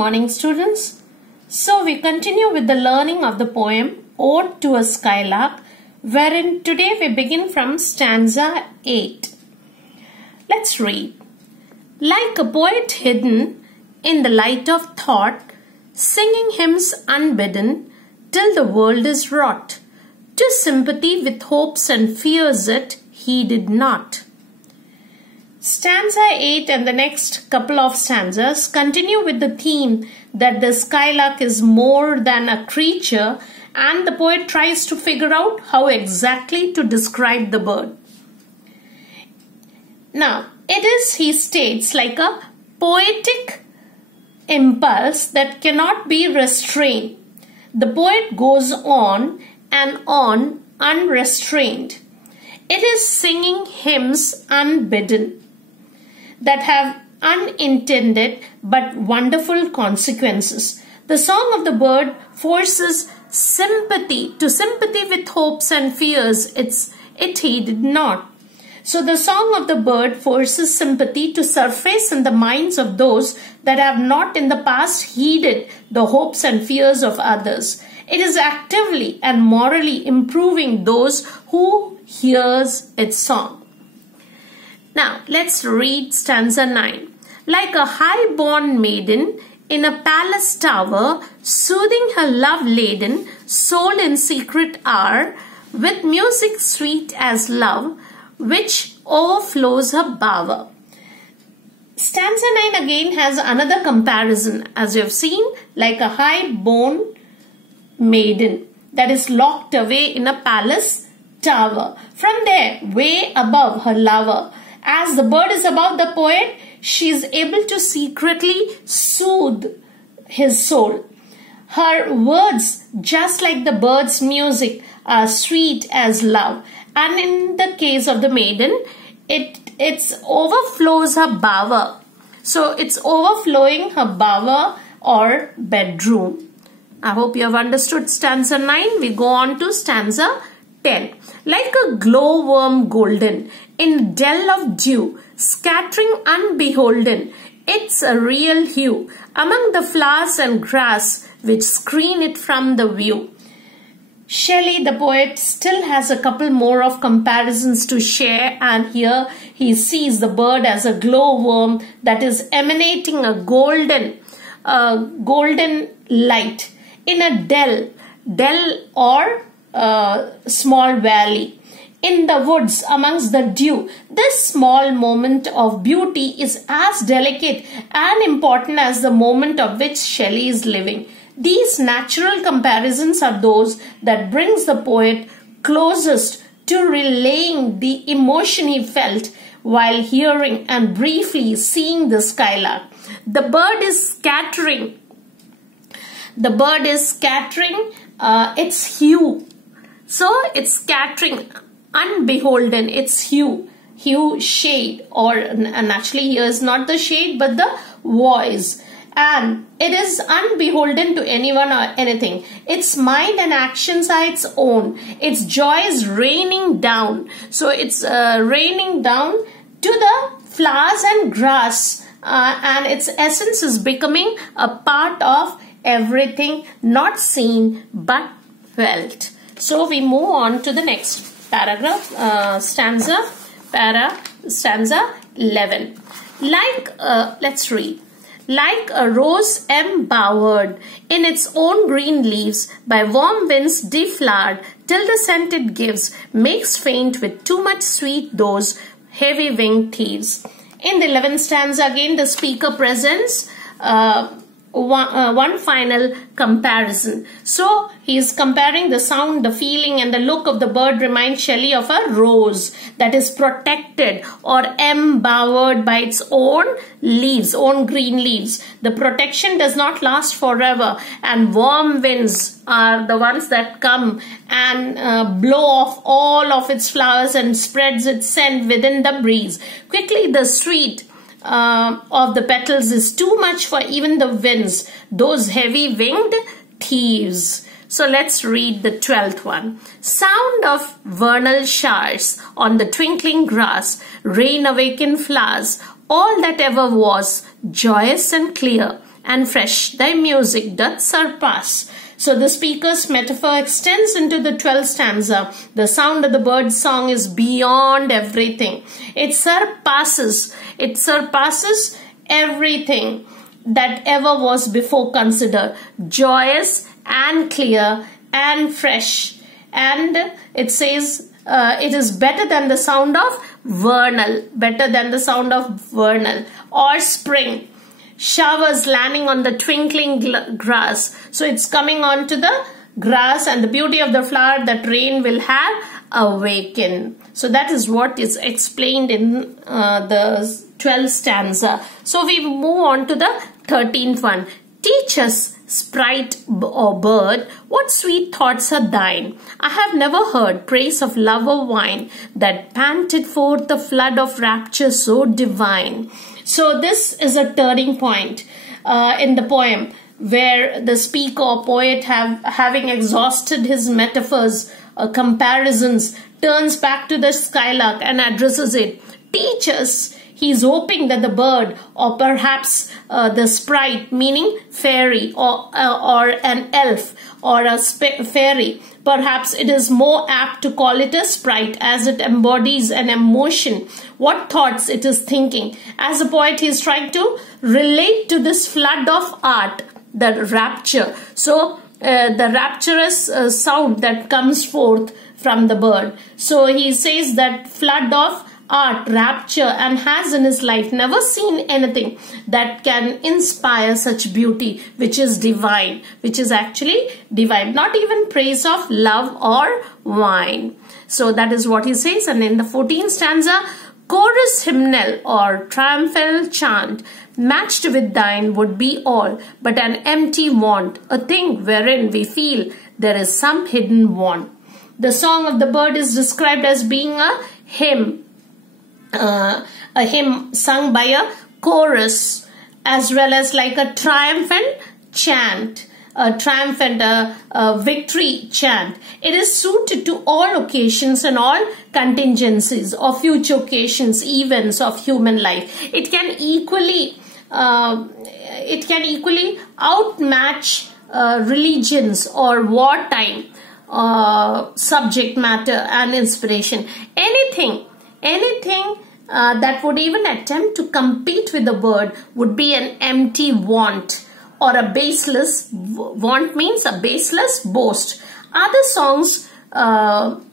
morning, students. So we continue with the learning of the poem Ode to a Skylark, wherein today we begin from stanza 8. Let's read. Like a poet hidden in the light of thought, singing hymns unbidden till the world is wrought, to sympathy with hopes and fears it heeded not. Stanza 8 and the next couple of stanzas continue with the theme that the skylark is more than a creature, and the poet tries to figure out how exactly to describe the bird. Now, it is, he states, like a poetic impulse that cannot be restrained. The poet goes on and on unrestrained. It is singing hymns unbidden that have unintended but wonderful consequences. The song of the bird forces sympathy with hopes and fears it heeded not. So the song of the bird forces sympathy to surface in the minds of those that have not in the past heeded the hopes and fears of others. It is actively and morally improving those who hears its song. Now, let's read stanza 9. Like a high-born maiden in a palace tower, soothing her love-laden soul in secret hour, with music sweet as love, which overflows her bower. Stanza 9 again has another comparison, as you have seen, like a high-born maiden that is locked away in a palace tower. From there, way above her lover, as the bird is above the poet, she is able to secretly soothe his soul. Her words, just like the bird's music, are sweet as love. And in the case of the maiden, it overflows her bower. So it's overflowing her bower or bedroom. I hope you have understood stanza 9. We go on to stanza 10. Like a glowworm golden in a dell of dew, scattering unbeholden, it's a real hue among the flowers and grass which screen it from the view. Shelley, the poet, still has a couple more of comparisons to share, and here he sees the bird as a glowworm that is emanating a golden light in a dell or small valley. In the woods amongst the dew, this small moment of beauty is as delicate and important as the moment of which Shelley is living. These natural comparisons are those that brings the poet closest to relaying the emotion he felt while hearing and briefly seeing the skylark. The bird is scattering its hue. So it's scattering unbeholden, its hue, shade, and actually here is not the shade but the voice, and it is unbeholden to anyone or anything. Its mind and actions are its own. Its joy is raining down. So it's raining down to the flowers and grass, and its essence is becoming a part of everything, not seen but felt. So we move on to the next paragraph, stanza 11. Let's read. Like a rose embowered in its own green leaves, by warm winds deflowered, till the scent it gives makes faint with too much sweet those heavy winged thieves. In the 11th stanza again, the speaker presents one final comparison. So he is comparing the sound, the feeling and the look of the bird reminds Shelley of a rose that is protected or embowered by its own leaves, own green leaves. The protection does not last forever, and warm winds are the ones that come and blow off all of its flowers and spreads its scent within the breeze. Quickly the sweet of the petals is too much for even the winds, those heavy winged thieves. So let's read the 12th one. Sound of vernal showers on the twinkling grass, rain awakened flowers, all that ever was, joyous and clear, and fresh, thy music doth surpass. So the speaker's metaphor extends into the 12th stanza. The sound of the bird's song is beyond everything. It surpasses everything that ever was before considered. Joyous and clear and fresh. And it says it is better than the sound of vernal, or spring. Showers landing on the twinkling grass. So it's coming onto the grass, and the beauty of the flower that rain will have awaken. So that is what is explained in the 12th stanza. So we move on to the 13th one. Teach us, sprite or bird, what sweet thoughts are thine. I have never heard praise of love or wine that panted forth the flood of rapture so divine. So this is a turning point in the poem, where the speaker or poet, having exhausted his metaphors, comparisons, turns back to the skylark and addresses it. Teach us. He is hoping that the bird, or perhaps the sprite, meaning fairy, or an elf, or a fairy. Perhaps it is more apt to call it a sprite, as it embodies an emotion, what thoughts it is thinking. As a poet, he is trying to relate to this flood of art, the rapture. So the rapturous sound that comes forth from the bird. So he says that flood of art, rapture, and has in his life never seen anything that can inspire such beauty, which is divine, which is actually divine. Not even praise of love or wine. So that is what he says. And in the 14th stanza, chorus hymnal or triumphal chant matched with thine would be all but an empty want, a thing wherein we feel there is some hidden want. The song of the bird is described as being a hymn sung by a chorus, as well as like a triumphant chant, a triumphant victory chant. It is suited to all occasions and all contingencies of future occasions, events of human life. It can equally outmatch religions or wartime subject matter and inspiration. Anything that would even attempt to compete with the bird would be an empty want, or a baseless want, means a baseless boast. Other songs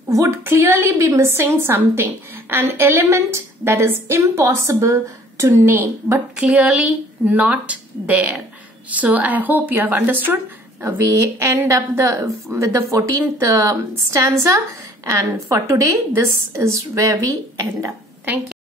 would clearly be missing something, an element that is impossible to name but clearly not there. So I hope you have understood. We end up with the 14th stanza, and for today this is where we end up. Thank you.